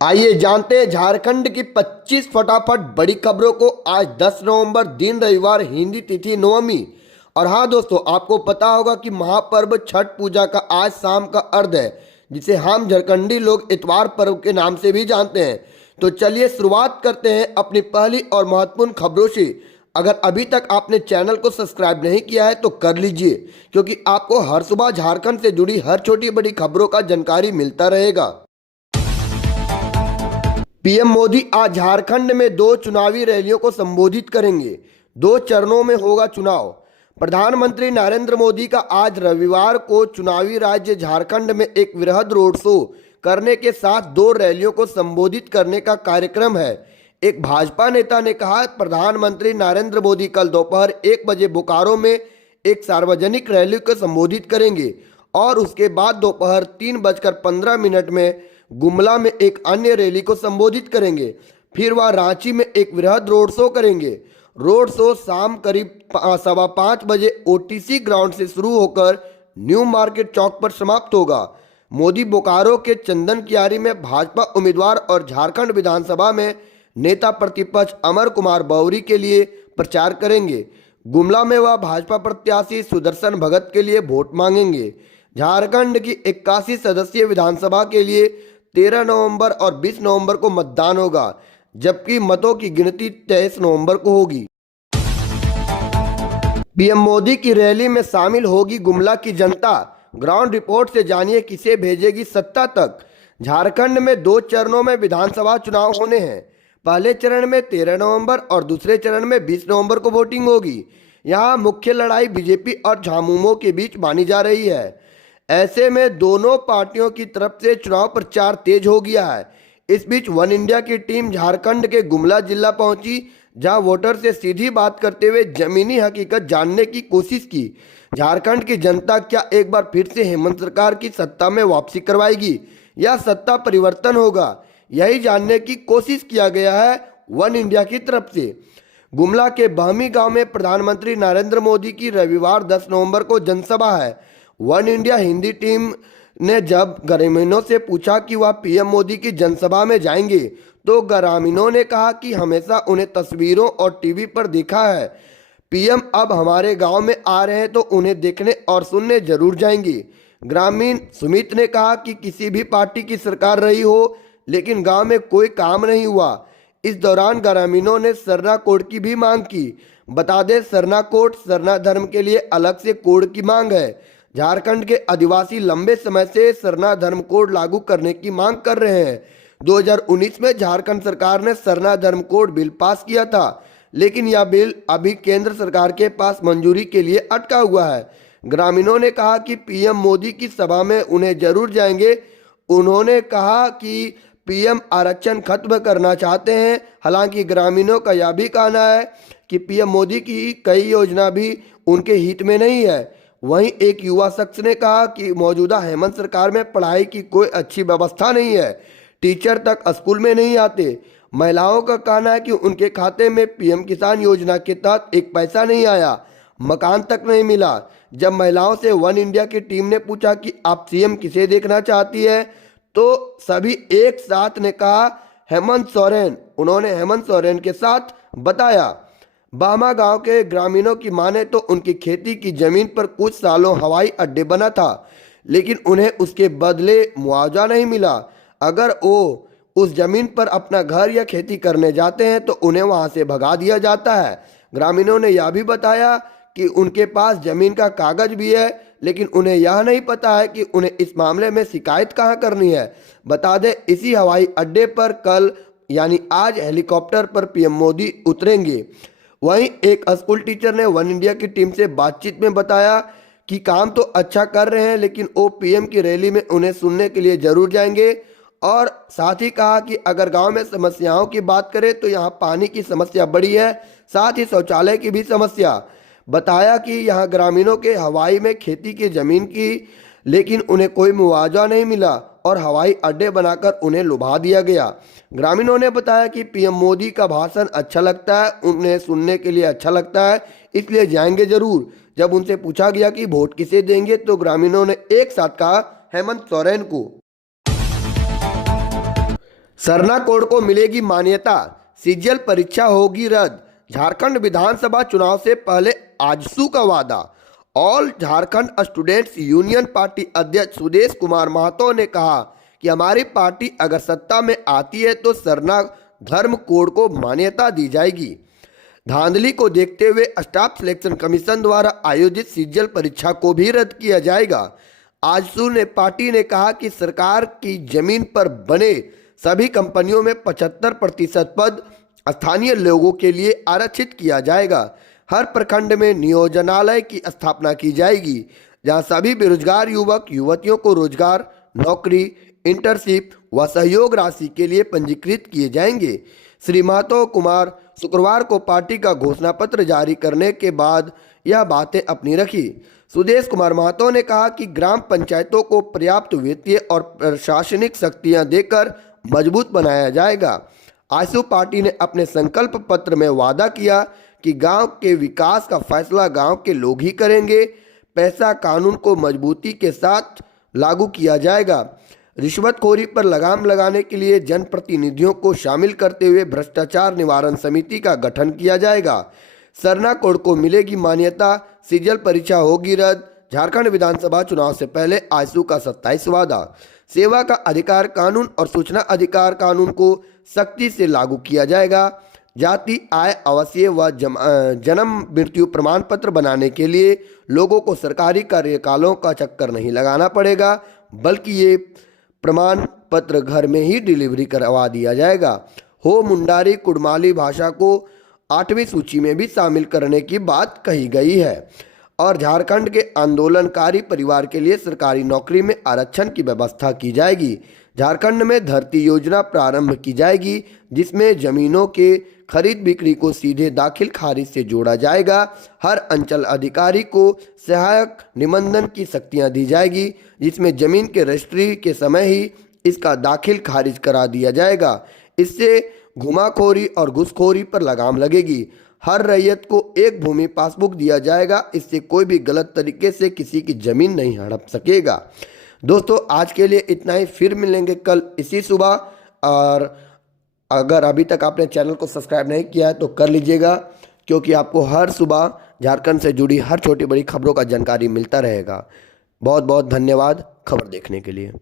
आइए जानते हैं झारखंड की 25 फटाफट बड़ी खबरों को। आज 10 नवंबर दिन रविवार, हिंदी तिथि नवमी। और हाँ दोस्तों, आपको पता होगा कि महापर्व छठ पूजा का आज शाम का अर्घ है, जिसे हम झारखंडी लोग इतवार पर्व के नाम से भी जानते हैं। तो चलिए शुरुआत करते हैं अपनी पहली और महत्वपूर्ण खबरों से। अगर अभी तक आपने चैनल को सब्सक्राइब नहीं किया है तो कर लीजिए, क्योंकि आपको हर सुबह झारखंड से जुड़ी हर छोटी बड़ी खबरों का जानकारी मिलता रहेगा। पीएम मोदी आज झारखंड में दो चुनावी रैलियों को संबोधित करेंगे। 2 चरणों में होगा चुनाव। प्रधानमंत्री नरेंद्र मोदी का आज रविवार को चुनावी राज्य झारखंड में एक वृहद रोड शो करने के साथ 2 रैलियों को संबोधित करने का कार्यक्रम है। एक भाजपा नेता ने कहा, प्रधानमंत्री नरेंद्र मोदी कल दोपहर 1 बजे बोकारो में एक सार्वजनिक रैली को संबोधित करेंगे और उसके बाद दोपहर 3:15 में गुमला में एक अन्य रैली को संबोधित करेंगे। फिर वह रांची में एक वृहद रोड शो करेंगे। रोड शो शाम करीब 5:15 बजे ओटीसी ग्राउंड से शुरू होकर न्यू मार्केट चौक पर समाप्त होगा। मोदी बोकारो के चंदन कियारी में भाजपा उम्मीदवार और झारखंड विधानसभा में नेता प्रतिपक्ष अमर कुमार बौरी के लिए प्रचार करेंगे। गुमला में वह भाजपा प्रत्याशी सुदर्शन भगत के लिए वोट मांगेंगे। झारखंड की 81 सदस्यीय विधानसभा के लिए 13 नवंबर और 20 नवंबर को मतदान होगा, जबकि मतों की गिनती 23 नवंबर को होगी। पीएम मोदी की रैली में शामिल होगी गुमला की जनता। ग्राउंड रिपोर्ट से जानिए किसे भेजेगी सत्ता तक। झारखंड में 2 चरणों में विधानसभा चुनाव होने हैं। पहले चरण में 13 नवंबर और दूसरे चरण में 20 नवंबर को वोटिंग होगी। यहाँ मुख्य लड़ाई बीजेपी और झामुमो के बीच मानी जा रही है। ऐसे में दोनों पार्टियों की तरफ से चुनाव प्रचार तेज हो गया है। इस बीच वन इंडिया की टीम झारखंड के गुमला जिला पहुंची, जहां वोटर से सीधी बात करते हुए जमीनी हकीकत जानने की कोशिश की। झारखंड की जनता क्या एक बार फिर से हेमंत सरकार की सत्ता में वापसी करवाएगी या सत्ता परिवर्तन होगा, यही जानने की कोशिश किया गया है वन इंडिया की तरफ से। गुमला के बहमी गांव में प्रधानमंत्री नरेंद्र मोदी की रविवार 10 नवंबर को जनसभा है। वन इंडिया हिंदी टीम ने जब ग्रामीणों से पूछा कि वह पीएम मोदी की जनसभा में जाएंगे, तो ग्रामीणों ने कहा कि हमेशा उन्हें तस्वीरों और टीवी पर देखा है। पीएम अब हमारे गांव में आ रहे हैं तो उन्हें देखने और सुनने जरूर जाएंगे। ग्रामीण सुमित ने कहा कि किसी भी पार्टी की सरकार रही हो, लेकिन गांव में कोई काम नहीं हुआ। इस दौरान ग्रामीणों ने सरना कोड की भी मांग की। बता दें, सरना कोड सरना धर्म के लिए अलग से कोड की मांग है। झारखंड के आदिवासी लंबे समय से सरना धर्म कोड लागू करने की मांग कर रहे हैं। 2019 में झारखंड सरकार ने सरना धर्म कोड बिल पास किया था, लेकिन यह बिल अभी केंद्र सरकार के पास मंजूरी के लिए अटका हुआ है। ग्रामीणों ने कहा कि पीएम मोदी की सभा में उन्हें जरूर जाएंगे। उन्होंने कहा कि पीएम आरक्षण खत्म करना चाहते हैं। हालांकि ग्रामीणों का यह भी कहना है कि पीएम मोदी की कई योजना भी उनके हित में नहीं है। वहीं एक युवा शख्स ने कहा कि मौजूदा हेमंत सरकार में पढ़ाई की कोई अच्छी व्यवस्था नहीं है। टीचर तक स्कूल में नहीं आते। महिलाओं का कहना है कि उनके खाते में पीएम किसान योजना के तहत एक पैसा नहीं आया, मकान तक नहीं मिला। जब महिलाओं से वन इंडिया की टीम ने पूछा कि आप सीएम किसे देखना चाहती है, तो सभी एक साथ ने कहा हेमंत सोरेन। उन्होंने हेमंत सोरेन के साथ बताया। बामा गांव के ग्रामीणों की माने तो उनकी खेती की जमीन पर कुछ सालों हवाई अड्डे बना था, लेकिन उन्हें उसके बदले मुआवजा नहीं मिला। अगर वो उस जमीन पर अपना घर या खेती करने जाते हैं तो उन्हें वहां से भगा दिया जाता है। ग्रामीणों ने यह भी बताया कि उनके पास जमीन का कागज भी है, लेकिन उन्हें यह नहीं पता है कि उन्हें इस मामले में शिकायत कहां करनी है। बता दें, इसी हवाई अड्डे पर कल यानी आज हेलीकॉप्टर पर पीएम मोदी उतरेंगे। वहीं एक स्कूल टीचर ने वन इंडिया की टीम से बातचीत में बताया कि काम तो अच्छा कर रहे हैं, लेकिन वो पीएम की रैली में उन्हें सुनने के लिए जरूर जाएंगे। और साथ ही कहा कि अगर गांव में समस्याओं की बात करें तो यहाँ पानी की समस्या बड़ी है, साथ ही शौचालय की भी समस्या। बताया कि यहाँ ग्रामीणों के हवाई में खेती की जमीन की, लेकिन उन्हें कोई मुआवजा नहीं मिला और हवाई अड्डे बनाकर उन्हें लुभा दिया गया। ग्रामीणों ने बताया कि पीएम मोदी का भाषण अच्छा लगता है, उन्हें सुनने के लिए अच्छा लगता है, इसलिए जाएंगे जरूर। जब उनसे पूछा गया कि वोट किसे देंगे, तो ग्रामीणों ने एक साथ कहा हेमंत सोरेन को। सरना कोड को मिलेगी मान्यता, सीजीएल परीक्षा होगी रद्द। झारखंड विधानसभा चुनाव से पहले आजसू का वादा। All Jharkhand students union party अध्यक्ष सुदेश कुमार महतो ने कहा कि हमारी पार्टी अगर सत्ता में आती है तो सरना धर्म कोड को मान्यता दी जाएगी। धांधली को देखते हुए स्टाफ सिलेक्शन कमीशन द्वारा आयोजित सीजीएल परीक्षा को भी रद्द किया जाएगा। आजसू ने पार्टी ने कहा कि सरकार की जमीन पर बने सभी कंपनियों में 75% पद स्थानीय लोगों के लिए आरक्षित किया जाएगा। हर प्रखंड में नियोजनालय की स्थापना की जाएगी, जहां सभी बेरोजगार युवक युवतियों को रोजगार, नौकरी, इंटर्नशिप व सहयोग राशि के लिए पंजीकृत किए जाएंगे। श्री महतो कुमार शुक्रवार को पार्टी का घोषणा पत्र जारी करने के बाद यह बातें अपनी रखी। सुदेश कुमार महतो ने कहा कि ग्राम पंचायतों को पर्याप्त वित्तीय और प्रशासनिक शक्तियां देकर मजबूत बनाया जाएगा। आजसू पार्टी ने अपने संकल्प पत्र में वादा किया कि गांव के विकास का फैसला गांव के लोग ही करेंगे। पैसा कानून को मजबूती के साथ लागू किया जाएगा। रिश्वतखोरी पर लगाम लगाने के लिए जनप्रतिनिधियों को शामिल करते हुए भ्रष्टाचार निवारण समिति का गठन किया जाएगा। सरना कोड को मिलेगी मान्यता, सीजीएल परीक्षा होगी रद्द। झारखंड विधानसभा चुनाव से पहले आजसू का 27 वादा। सेवा का अधिकार कानून और सूचना अधिकार कानून को सख्ती से लागू किया जाएगा। जाति, आय, आवासीय व जन्म मृत्यु प्रमाण पत्र बनाने के लिए लोगों को सरकारी कार्यकालों का चक्कर नहीं लगाना पड़ेगा, बल्कि ये प्रमाण पत्र घर में ही डिलीवरी करवा दिया जाएगा। हो मुंडारी कुड़माली भाषा को 8वीं सूची में भी शामिल करने की बात कही गई है और झारखंड के आंदोलनकारी परिवार के लिए सरकारी नौकरी में आरक्षण की व्यवस्था की जाएगी। झारखंड में धरती योजना प्रारंभ की जाएगी, जिसमें जमीनों के खरीद बिक्री को सीधे दाखिल खारिज से जोड़ा जाएगा। हर अंचल अधिकारी को सहायक निबंधन की शक्तियां दी जाएगी, जिसमें जमीन के रजिस्ट्री के समय ही इसका दाखिल खारिज करा दिया जाएगा। इससे घुमाखोरी और घुसखोरी पर लगाम लगेगी। हर रैयत को एक भूमि पासबुक दिया जाएगा, इससे कोई भी गलत तरीके से किसी की जमीन नहीं हड़प सकेगा। दोस्तों, आज के लिए इतना ही। फिर मिलेंगे कल इसी सुबह। और अगर अभी तक आपने चैनल को सब्सक्राइब नहीं किया है तो कर लीजिएगा, क्योंकि आपको हर सुबह झारखंड से जुड़ी हर छोटी बड़ी खबरों का जानकारी मिलता रहेगा। बहुत बहुत धन्यवाद खबर देखने के लिए।